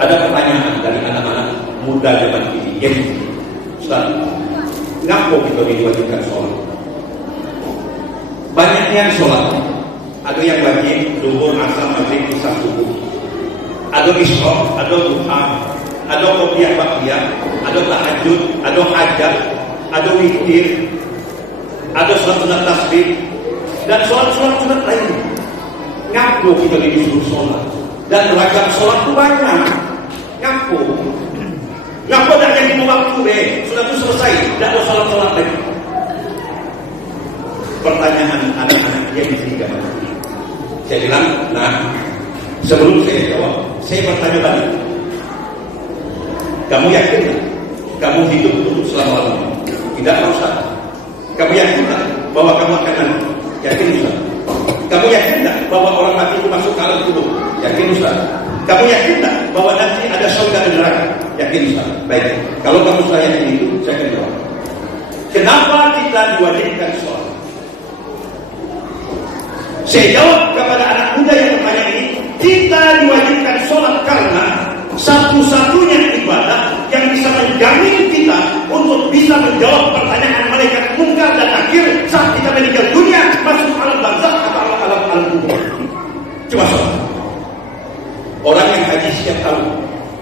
Ada pertanyaan dari anak-anak muda zaman ini. Ustaz, ngapa kita diwajibkan sholat? Banyak yang sholat. Ada yang wajib zuhur, asar, maghrib, isya, subuh. Ada isra, ada duha, ada qobliyah, baqiyah, ada tahajud, ada hajat, ada witir, ada sholat tasbih, dan sholat sunat lain. Ngaku kita disuruh sholat, dan ragam sholat itu banyak. Ngaku dah jadi waktu deh, sudah itu selesai, tidak ada sholat lagi. Pertanyaan anak-anak dia di sini kan? Saya bilang, nah sebelum saya jawab, saya bertanya balik. Kamu yakin tak? Kamu hidup untuk selama-lamanya? Tidak, Ustaz. Kamu yakin tak bahwa kamu akan nanti? Yakin, Ustaz. Kamu yakin tak bahwa orang mati itu masuk ke alam kubur? Yakin, Ustaz. Kamu yakin tak bahwa nanti ada surga dan neraka? Yakin, Ustaz. Baik. Kalau kamu sudah yakin itu, saya akan jawab. Kenapa kita diwajibkan sholat? Saya jawab kepada anak muda yang bertanya ini, kita diwajibkan sholat karena satu-satunya ibadah yang bisa menjamin kita untuk bisa menjawab pertanyaan malaikat mungkar dan nakir saat kita meninggal dunia, masuk alam barzakh atau alam kubur. Cuma sholat. Orang yang haji setiap tahun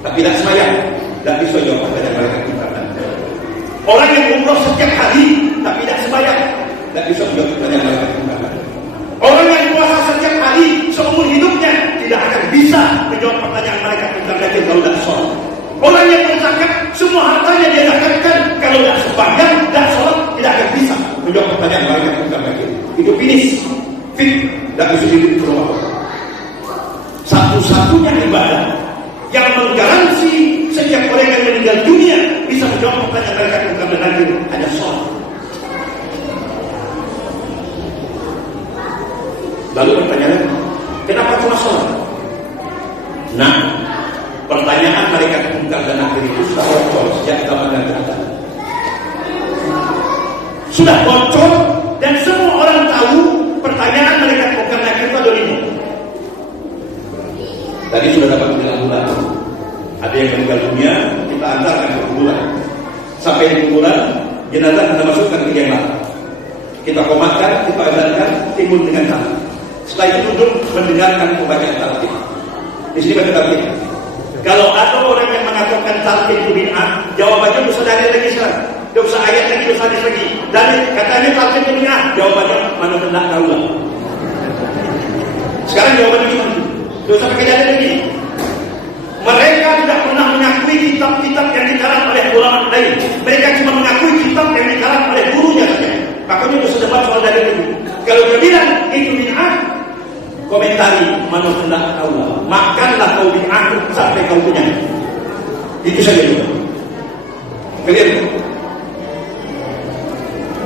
tapi tidak sembahyang, tidak bisa jawab pertanyaan malaikat mungkar dan nakir. Orang yang umroh setiap hari tapi tidak sembahyang, tidak bisa menjawab pertanyaan malaikat mungkar dan nakir. Orang yang puasa setiap hari seumur hidupnya tidak akan bisa menjawab pertanyaan malaikat mungkar dan nakir kalau tidak sholat. Orang yang berzakat semua hartanya dia zakatkan, kalau tidak sembahyang dan sholat tidak akan bisa menjawab pertanyaan malaikat mungkar dan nakir. Itu finish, fit, tidak bisa hidup ke rumah. Satu-satunya ibadah yang menggaransi setiap orang yang meninggal dunia bisa menjawab pertanyaan malaikat mungkar dan nakir hanya sholat. Lalu pertanyaannya, kenapa cuma sholat? Nah, pertanyaan malaikat mungkar dan nakir itu sudah bocor sejak zaman Nabi Adam. Sudah bocor dan semua orang tahu pertanyaan malaikat mungkar dan nakir itu ada 5. Tadi sudah dapat 9 bulan. Ada yang meninggal dunia, kita antarkan ke kuburan. Sampai di kuburan, jenazah kita masukkan ke jemaah. Kita komatkan, kita azankan, timbul dengan tangan. Setelah itu duduk mendengarkan pembacaan talqin. Di sini baca talqin. Kalau ada orang yang mengatakan talqin itu bid'ah, jawabannya usah dari lagi sekarang. Tidak usah ayat lagi, usah hadis lagi. Dan katanya talqin itu bid'ah, jawabannya mana hendak tahu lah. Sekarang jawabannya gimana? Tidak usah pakai dalil lagi. Mereka tidak pernah mengakui kitab-kitab yang dikarang oleh ulama lain. Mereka cuma mengakui kitab yang dikarang oleh gurunya saja. Makanya itu sudah debat soal dalil itu. Kalau dia bilang itu bid'ah, komentari mana hendak tahu lah. Makanlah kau bid'ah sampai kau punya. Itu saja juga. Kalian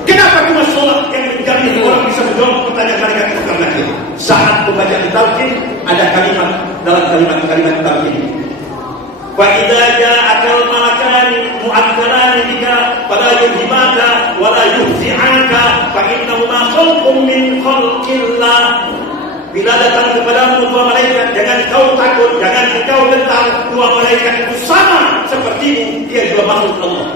kenapa cuma sholat yang menjamin orang bisa menjawab pertanyaan malaikat mungkar dan nakir? Saat pembacaan talqin ada kalimat dalam kalimat talqin. Fa idza ja'akal malakani mu'akkarani bika fala yuhzibaka wala yuhzi'aka fa innahuma khalqun min khalqillah. Bila datang kepadamu dua malaikat, jangan kau takut, jangan kau gentar. Dua malaikat itu sama sepertimu, dia juga makhluk Allah.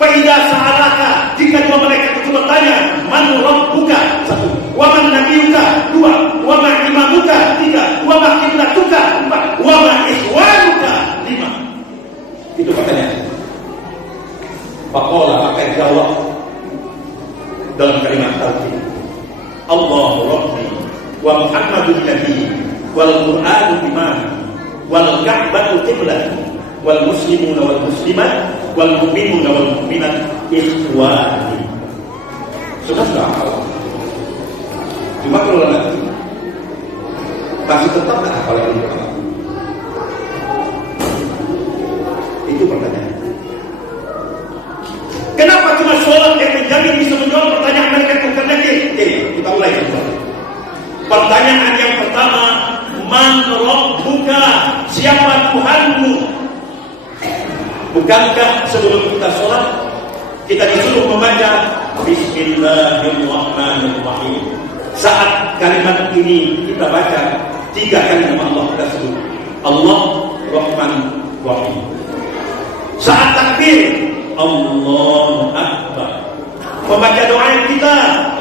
Fa idza sa'alaka, jika dua malaikat itu bertanya, man rabbuka? 1. Wa man nabiyuka? 2. Wa ma imamuka? 3. Wa ma qiblatuka? 4. Wa ma ikhwanuka? 5. Itu pertanyaan. Faqala, maka jawab dalam kalimat talqin, Allahu Rabbi wa Muhammadun Nabi wal Qur'anu imam wal Ka'batu qiblati wal muslimuna wal muslimat wal mu'minuna wal mu'minat ikhwani. Sudah. Cuma kalau nanti masih tetap tak hafal itu. Itu pertanyaan. Kenapa cuma sholat yang menjamin bisa menjawab pertanyaan malaikat mungkar dan nakir? Kita mulai kembali. Pertanyaan yang pertama, man rabbuka? Siapa Tuhanmu? Bukankah sebelum kita sholat kita disuruh membaca Bismillahirrahmanirrahim? Saat kalimat ini kita baca 3 kali nama Allah kita sebut. Allah Rahman Allahu Akbar. Membaca doa yang kita,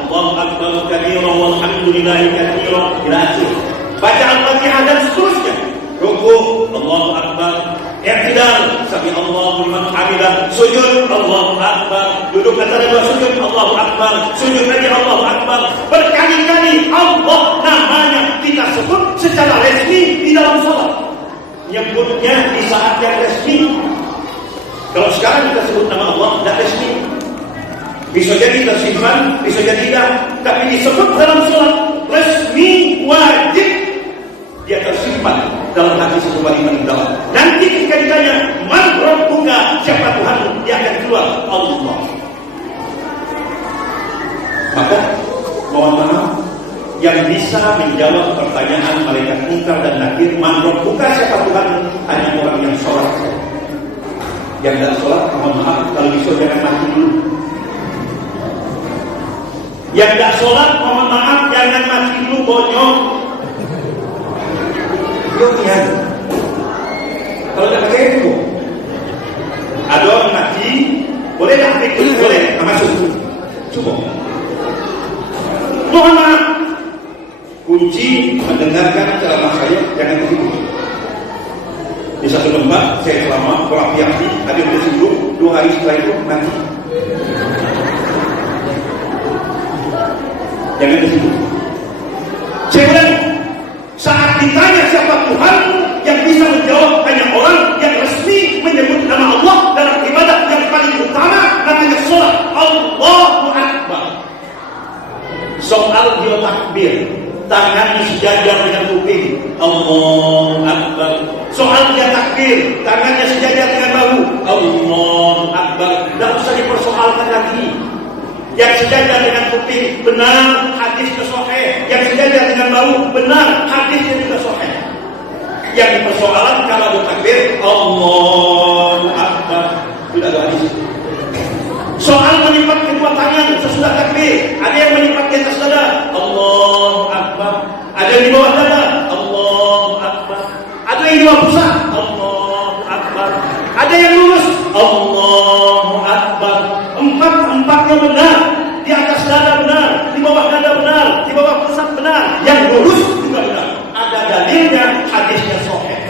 Allahu Akbar katsiran walhamdulillahi katsiran ila akhir. Baca Al-Fatihah dan seterusnya. Ruku, Allahu Akbar. I'tidal, sami Allahu liman hamidah. Sujud, Allahu Akbar. Duduk antara dua sujud, Allahu Akbar. Sujud lagi, Allahu Akbar. Berkali-kali Allah namanya kita sebut secara resmi di dalam salat. Nyebutnya di saat yang resmi. Kalau sekarang kita sebut nama Allah tidak resmi. Bisa jadi tersimpan, bisa jadi tidak. Tapi disebut dalam salat resmi, wajib. Dia tersimpan dalam hati sebuah iman dalam. Nanti ketika ditanya, man rabbuka, siapa Tuhan? Dia akan keluar, Allah. Maka mohon maaf, yang bisa menjawab pertanyaan malaikat munkar dan nakir, man rabbuka, siapa Tuhan? Hanya orang yang sholat. Yang tidak sholat, mohon maaf, kalau bisa jangan mati dulu. Yang tidak sholat, mohon maaf, jangan mati dulu, bonyok. Ya. Kalau tidak pakai itu, ada orang mati, boleh tak ikut? Boleh, tak masuk. Cukup. Mohon maaf, kunci mendengarkan ceramah saya jangan begitu. Di satu tempat saya selama berapi-api, hadir tersinggung, 2 hari setelah itu mati. Jangan tersinggung. Saya ulangi. Saat ditanya siapa Tuhan, yang bisa menjawab hanya orang yang resmi menyebut nama Allah dalam ibadah yang paling utama, namanya sholat. Allahu Akbar. Soal dia takbir, tangannya sejajar dengan kuping, Allahu Akbar. Soal dia takbir, tangannya sejajar dengan bahu, Allahu Akbar. Tidak usah dipersoalkan lagi. Yang sejajar dengan kuping, benar, hadisnya sahih. Yang sejajar dengan bau, benar, hadisnya juga sahih. Yang dipersoalan kalau ada takbir, Allahu Akbar, tidak ada hadis. Soal melipat kedua tangan sesudah takbir, ada yang melipat di atas dada, Allahu Akbar. Ada yang di bawah dada, Allahu Akbar. Ada yang di bawah pusat, Allahu Akbar. Ada yang lurus, Allahu Akbar. Empatnya benar. Di atas dada benar, di bawah dada benar, di bawah pusat benar. Yang lurus juga benar. Ada dalilnya, hadisnya sahih.